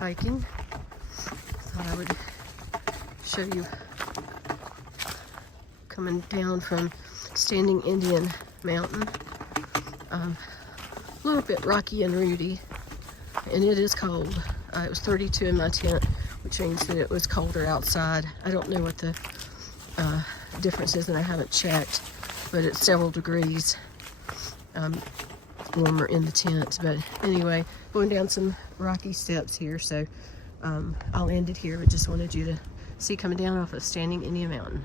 hiking. Thought I would show you coming down from Standing Indian Mountain. A little bit rocky and rooty, and it is cold. It was 32 in my tent, which means that it was colder outside. I don't know what the difference is, and I haven't checked, but it's several degrees warmer in the tent. But anyway, going down some rocky steps here, so I'll end it here, but just wanted you to see coming down off of Standing Indian Mountain.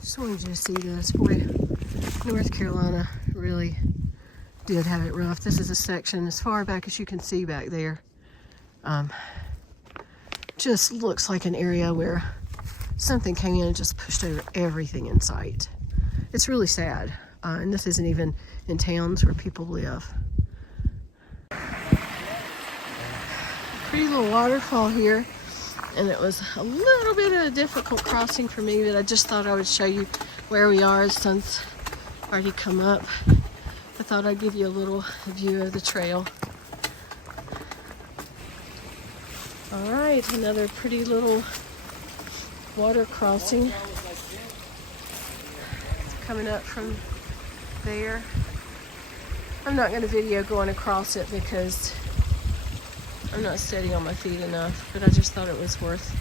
Just wanted you to see this. Boy, North Carolina really did have it rough. This is a section as far back as you can see back there. Just looks like an area where something came in and just pushed over everything in sight. It's really sad. And this isn't even in towns where people live. Pretty little waterfall here. And it was a little bit of a difficult crossing for me, but I just thought I would show you where we are. The sun's already come up. I thought I'd give you a little view of the trail. All right, another pretty little water crossing coming up from there. I'm not going to video going across it because I'm not steady on my feet enough, but I just thought it was worth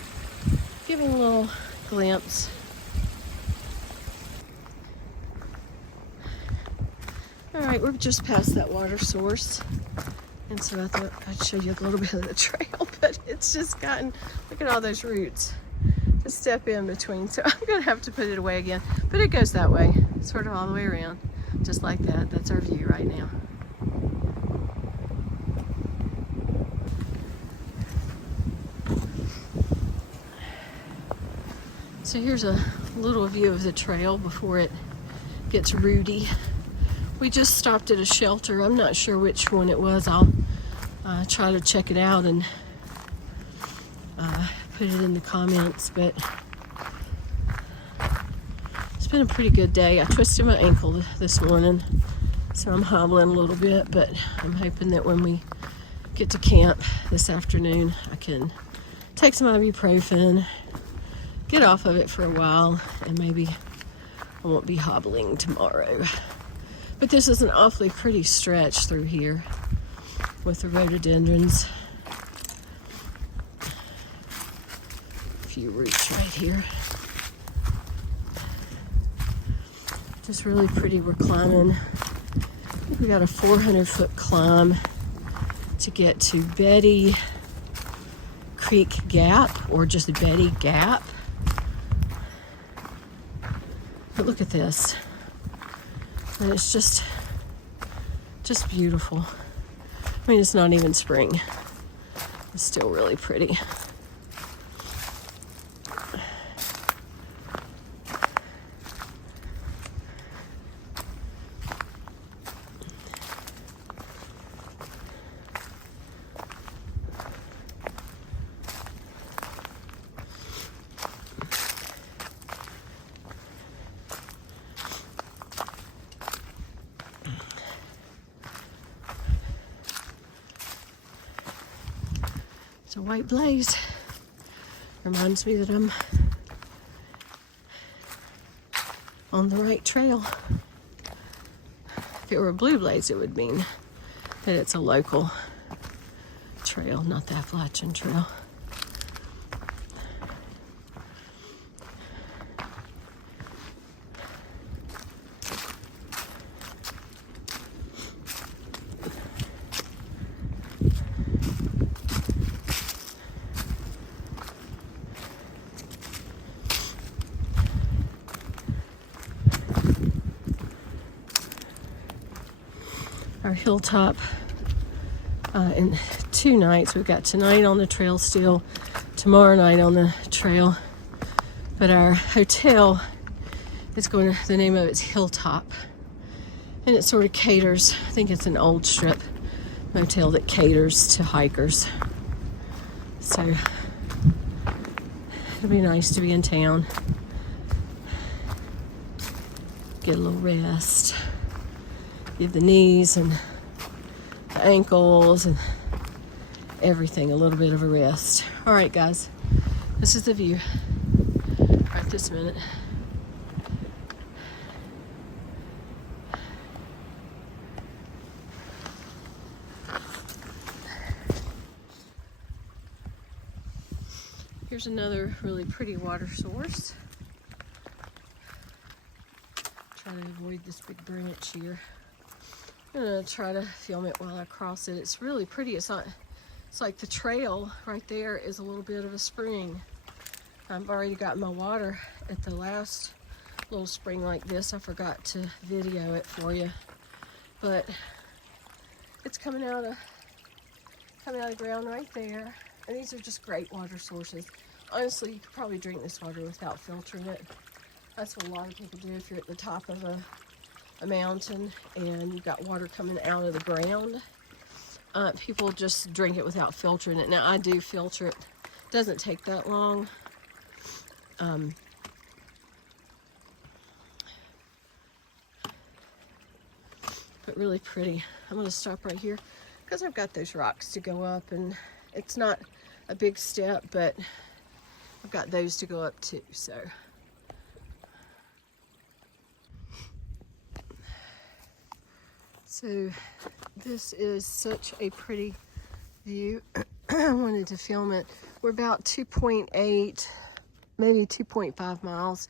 giving a little glimpse. All right, we're just past that water source, and so I thought I'd show you a little bit of the trail, but it's just gotten, look at all those roots to step in between, so I'm gonna have to put it away again, but it goes that way, sort of all the way around, just like that. That's our view right now. So here's a little view of the trail before it gets rooty. We just stopped at a shelter. I'm not sure which one it was. I'll try to check it out and put it in the comments, but it's been a pretty good day. I twisted my ankle this morning, so I'm hobbling a little bit, but I'm hoping that when we get to camp this afternoon, I can take some ibuprofen, get off of it for a while, and maybe I won't be hobbling tomorrow. But this is an awfully pretty stretch through here with the rhododendrons. A few roots right here. Just really pretty. We're climbing. We got a 400-foot climb to get to Betty Creek Gap, or just Betty Gap. But look at this. And it's just beautiful. I mean, it's not even spring. It's still really pretty. It's a white blaze. Reminds me that I'm on the right trail. If it were a blue blaze, it would mean that it's a local trail, not the Appalachian Trail. Our hilltop in 2 nights. We've got tonight on the trail still, tomorrow night on the trail. But our hotel is going to, the name of it's Hilltop. And it sort of caters, I think it's an old strip motel that caters to hikers. So it'll be nice to be in town. Get a little rest. Give the knees and the ankles and everything a little bit of a rest. All right, guys, this is the view right this minute. Here's another really pretty water source. Try to avoid this big branch here. I'm gonna try to film it while I cross it. It's really pretty. It's like the trail right there is a little bit of a spring. I've already got my water at the last little spring like this. I forgot to video it for you, but it's coming out of ground right there. And these are just great water sources. Honestly, you could probably drink this water without filtering it. That's what a lot of people do if you're at the top of a mountain and you've got water coming out of the ground. People just drink it without filtering it. Now, I do filter it. It doesn't take that long. But really pretty. I'm going to stop right here because I've got those rocks to go up, and it's not a big step, but I've got those to go up too, so. So this is such a pretty view. I wanted to film it. We're about 2.8, maybe 2.5 miles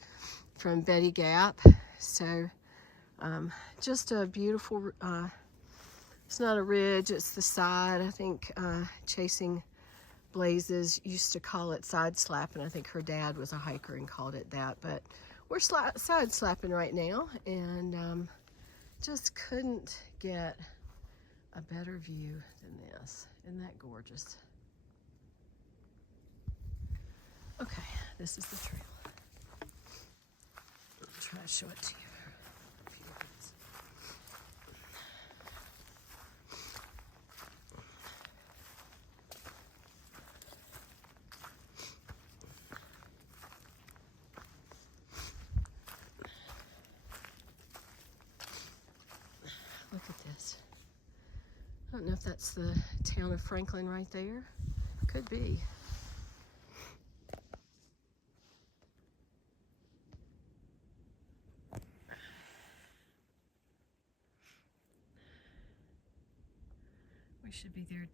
from Betty Gap. So just a beautiful, it's not a ridge, it's the side. I think Chasing Blazes used to call it side slapping. I think her dad was a hiker and called it that, but we're side slapping right now, and just couldn't get a better view than this. Isn't that gorgeous? Okay, this is the trail. I'll try to show it to you. Look at this. I don't know if that's the town of Franklin right there. Could be. We should be there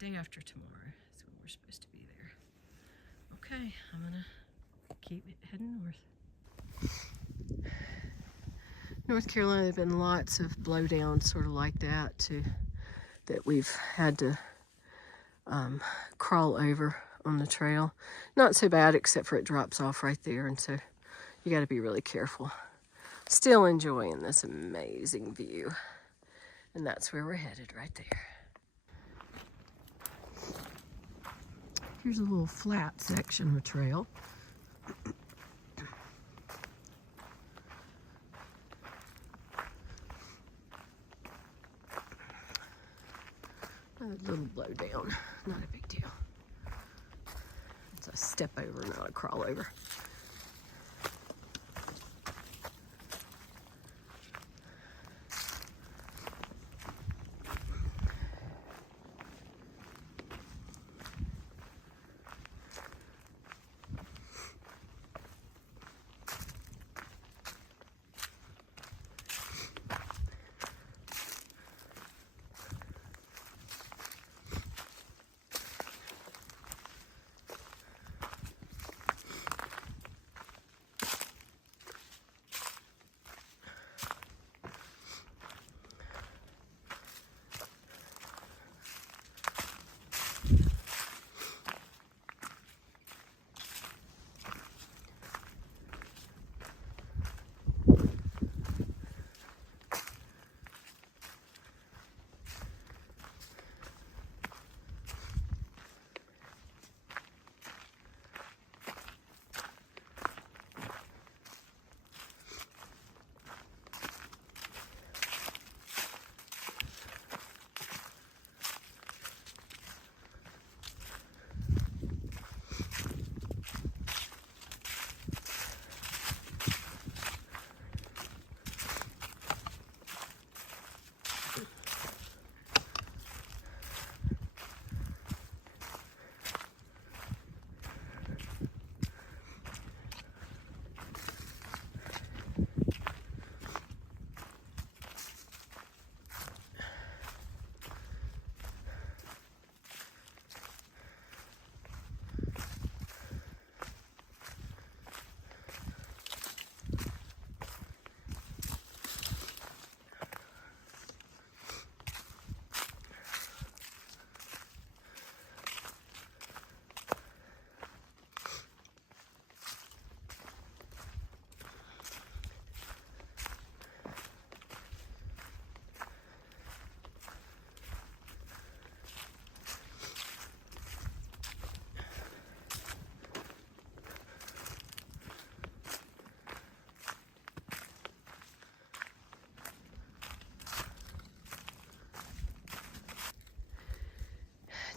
day after tomorrow. That's when we're supposed to be there. Okay, I'm gonna keep heading north. North Carolina, there have been lots of blowdowns sort of like that that we've had to crawl over on the trail. Not so bad, except for it drops off right there, and so you got to be really careful. Still enjoying this amazing view, and that's where we're headed right there. Here's a little flat section of the trail. A little blow down, not a big deal. It's a step over, not a crawl over.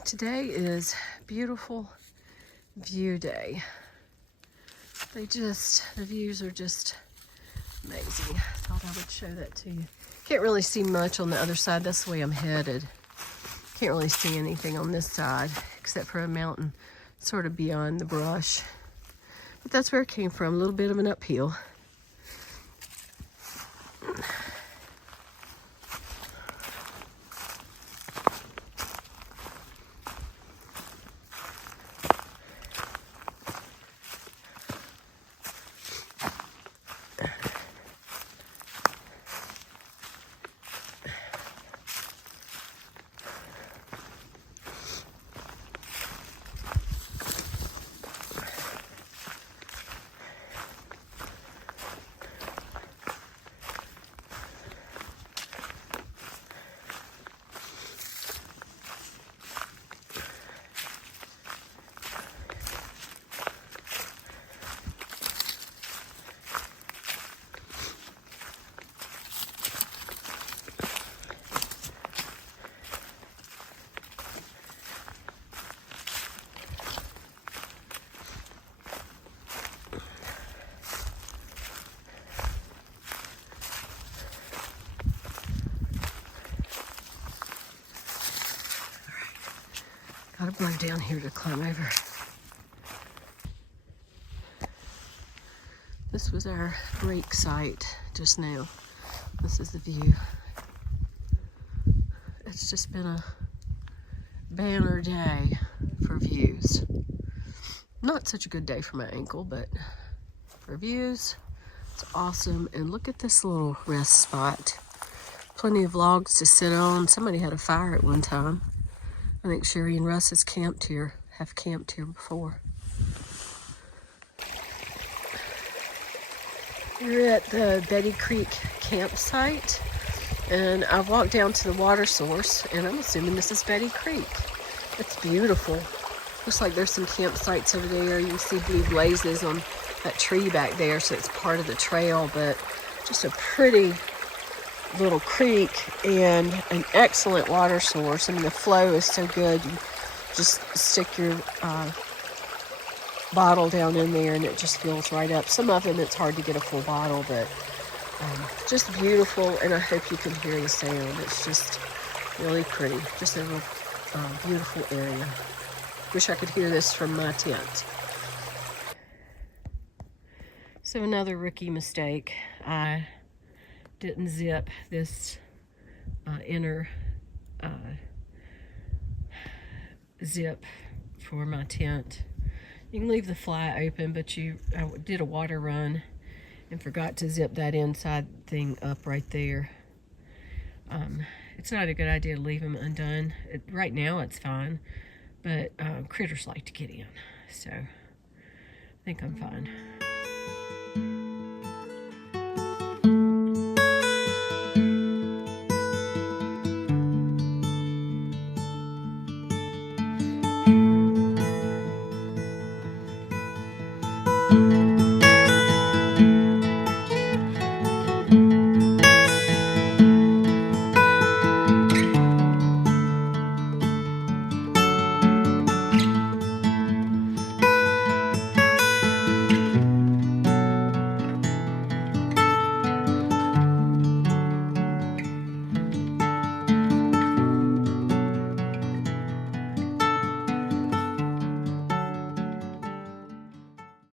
Today is beautiful view day. The views are just amazing. Thought I would show that to you. Can't really see much on the other side. That's the way I'm headed. Can't really see anything on this side except for a mountain sort of beyond the brush. But that's where it came from, a little bit of an uphill. Gotta blow down here to climb over. This was our break site just now. This is the view. It's just been a banner day for views. Not such a good day for my ankle, but for views, it's awesome. And look at this little rest spot. Plenty of logs to sit on. Somebody had a fire at one time. I think Sherry and Russ have camped here before. We're at the Betty Creek campsite, and I walked down to the water source, and I'm assuming this is Betty Creek. It's beautiful. Looks like there's some campsites over there. You can see blue blazes on that tree back there, so it's part of the trail, but just a pretty little creek and an excellent water source. I mean, the flow is so good. You just stick your bottle down in there and it just fills right up. Some of them it's hard to get a full bottle, but just beautiful, and I hope you can hear the sound. It's just really pretty. Just a real beautiful area. Wish I could hear this from my tent. So another rookie mistake. I didn't zip this inner zip for my tent. You can leave the fly open, but I did a water run and forgot to zip that inside thing up right there. It's not a good idea to leave them undone. Right now it's fine, but critters like to get in, so I think I'm fine.